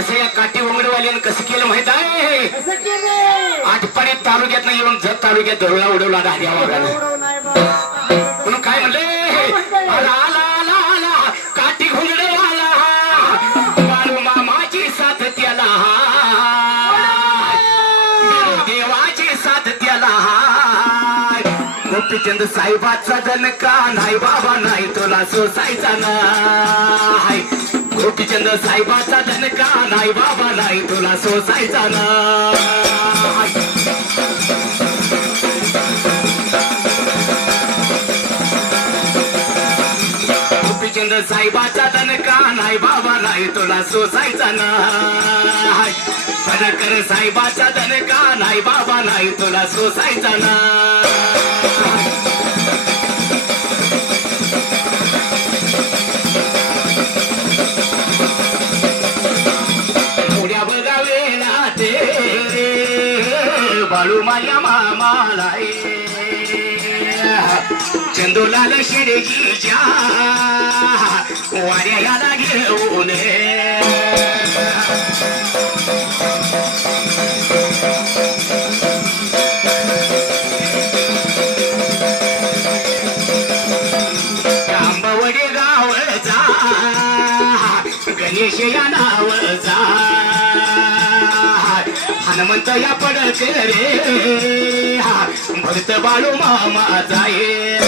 कसं या काठी उमडवाल्यानं कसं केलं माहीत आहे? आठपाडी तालुक्यात येऊन जत तालुक्यात धरुळा उडवला. म्हणून काय म्हणले? आला आला आला आला काठी घुंगडवाला बाळू मामाची साथ त्याला. देवाची साथ त्याला. गोपीचंद साहेबाचा जनका नाही बाबा नाही तुला सोसायचा नाही. गोपीचंद साहेबाचा धनका नाही बाबा नाही तुला सोसायचा ना. गोपीचंद साहेबाचा दणका नाही बाबा नाही तुला सोसायचा ना. पदकर साहेबाचा दणका नाही बाबा नाही तुला सोसायचा ना. चंदूलाल शिरजीच्या वाड्या याला घेऊन आंबवडे गणेश या नावचा. हनुमंत या पडते रे. भक्त बाळू मामा जाये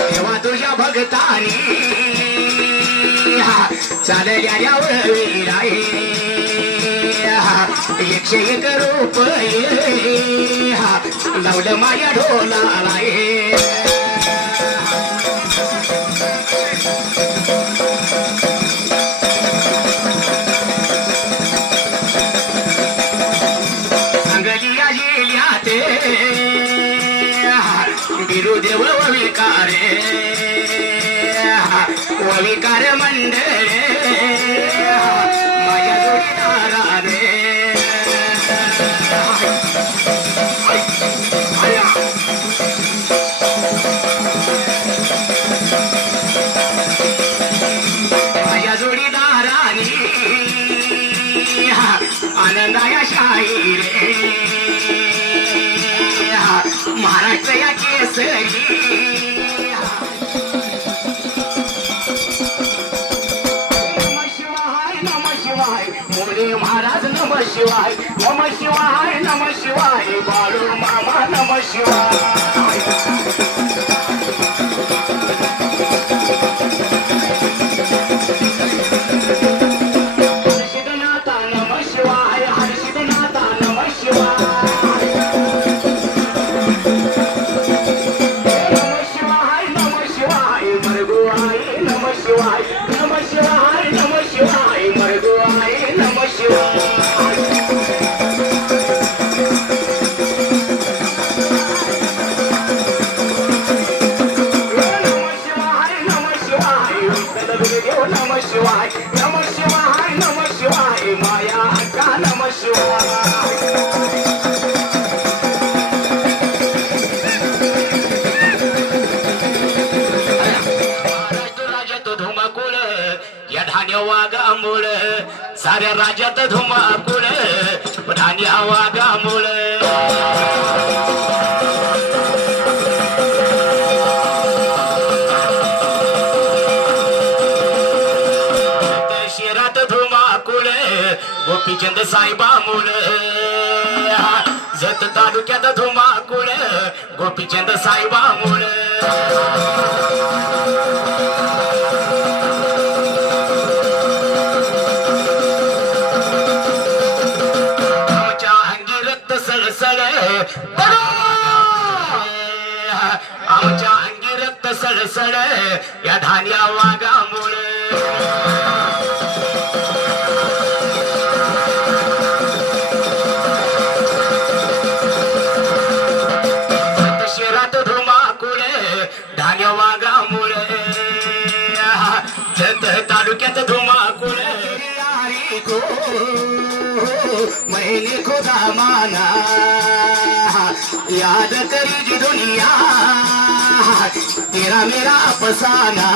तेव्हा तुझ्या भक्तानी चालल्या वीराय एकशे एक रुपये लावलं माझ्या ढोलाला सांगलिया ते विकारे विकार मंडळे. महाराष्ट्र केसरी शिवाय नम शिवाय मोरे महाराज नम शिवाय नम शिवाय नम शिवाय बाळू मामा नम शिवाय. धुमाकूळ या धान्य वाघामुळ साऱ्या राज्यात धुमाकूळ धान्य वाघामुळ शिरात हरिचंद साईबा मुळ. जत तालुक्यात धुमाकूळ गोपीचंद साहेबामुळ आमच्या अंगी रक्त सळसळ. आमच्या अंगी रक्त सळसळ. या धान्या वागामुळे को तालुक्यात मैंने खुदा माना याद करी दुनिया तेरा मेरा अफसाना।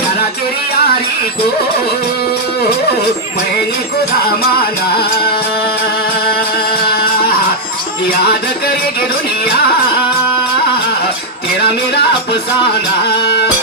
यारा तेरी यारी को मैंने खुदा माना याद करेगी दुनिया तेरा मेरा अफसाना।